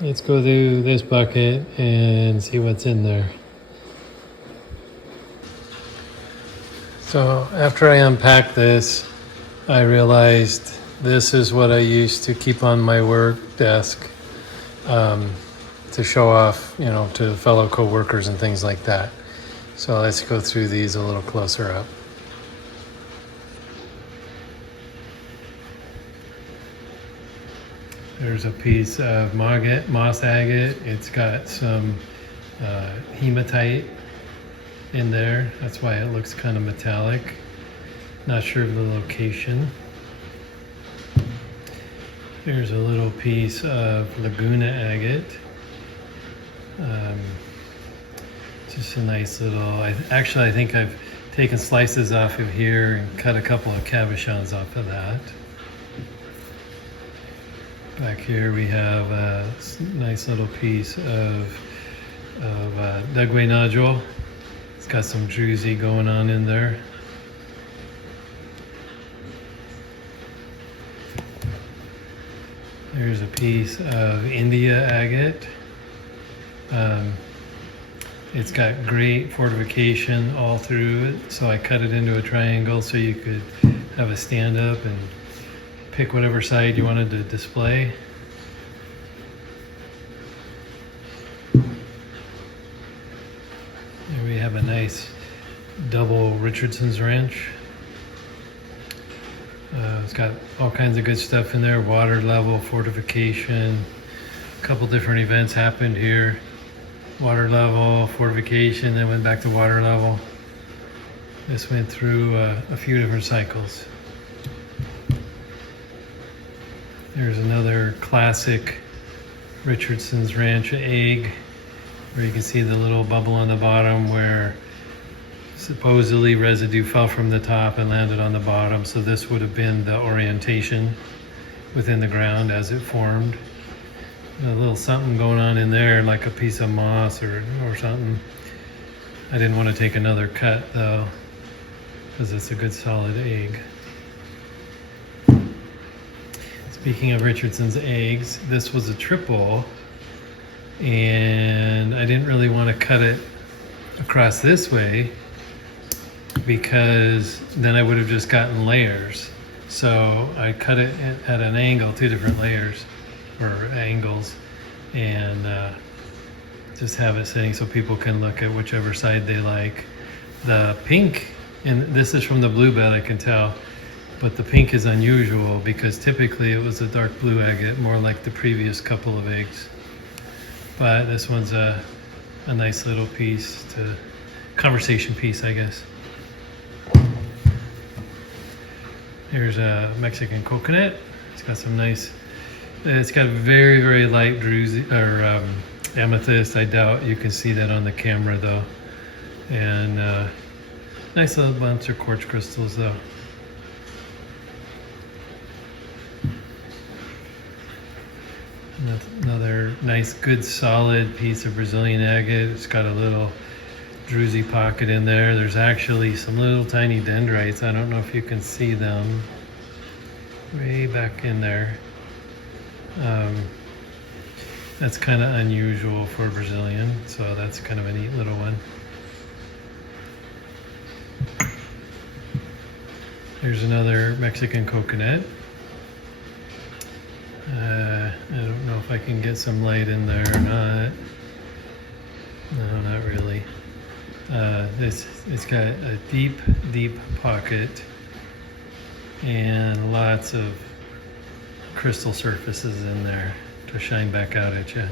Let's go through this bucket and see what's in there. So after I unpacked this, I realized this is what I used to keep on my work desk to show off, to fellow co-workers and things like that. So let's go through these a little closer up. There's a piece of moss agate. It's got some hematite in there. That's why it looks kind of metallic. Not sure of the location. Here's a little piece of Laguna agate. Just a nice little, I think I've taken slices off of here and cut a couple of cabochons off of that. Back here we have a nice little piece of Dugway nodule. It's got some druzy going on in there. There's a piece of India agate. It's got great fortification all through it, so I cut it into a triangle so you could have a stand up and pick whatever side you wanted to display. There we have a nice double Richardson's wrench. It's got all kinds of good stuff in there, water level, fortification. A couple different events happened here. Water level, fortification, then went back to water level. This went through a few different cycles. There's another classic Richardson's wrench egg, where you can see the little bubble on the bottom where supposedly residue fell from the top and landed on the bottom. So this would have been the orientation within the ground as it formed. A little something going on in there, like a piece of moss or something. I didn't want to take another cut though, because it's a good solid egg. Speaking of Richardson's eggs, this was a triple, and I didn't really want to cut it across this way because then I would have just gotten layers. So I cut it at an angle, 2 different layers or angles, and just have it sitting so people can look at whichever side they like. The pink, and this is from the blue bed, I can tell, but the pink is unusual because typically it was a dark blue agate, more like the previous couple of eggs. But this one's a nice little piece, conversation piece, I guess. Here's a Mexican coconut. It's got some nice, it's got very, very light druzy, or amethyst. I doubt you can see that on the camera though. And nice little bunch of quartz crystals though. Another nice, good, solid piece of Brazilian agate. It's got a little druzy pocket in there. There's actually some little tiny dendrites. I don't know if you can see them. Way back in there. That's kind of unusual for Brazilian, so that's kind of a neat little one. Here's another Mexican coconut. I don't know if I can get some light in there or not. No, not really. It's got a deep, deep pocket and lots of crystal surfaces in there to shine back out at you.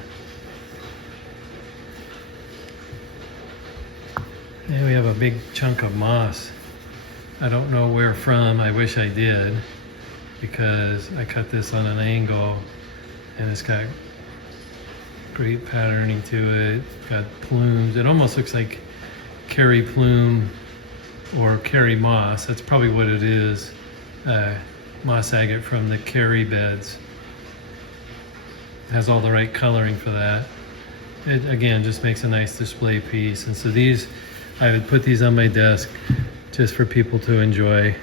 And we have a big chunk of moss. I don't know where from. I wish I did, because I cut this on an angle and it's got great patterning to it. It's got plumes. It almost looks like Kerry plume or Kerry moss. That's probably what it is. Moss agate from the Kerry beds. It has all the right coloring for that. It again just makes a nice display piece. And so these, I would put these on my desk just for people to enjoy.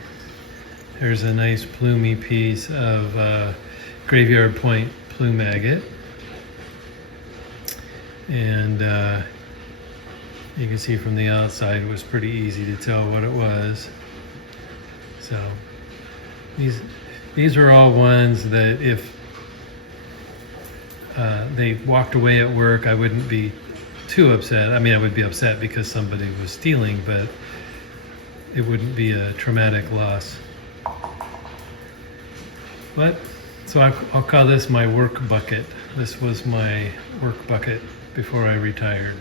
There's a nice plumy piece of Graveyard Point plume agate. and you can see from the outside it was pretty easy to tell what it was. So these are all ones that if they walked away at work, I wouldn't be too upset. I mean, I would be upset because somebody was stealing, but it wouldn't be a traumatic loss. But so I'll call this my work bucket. This was my work bucket before I retired.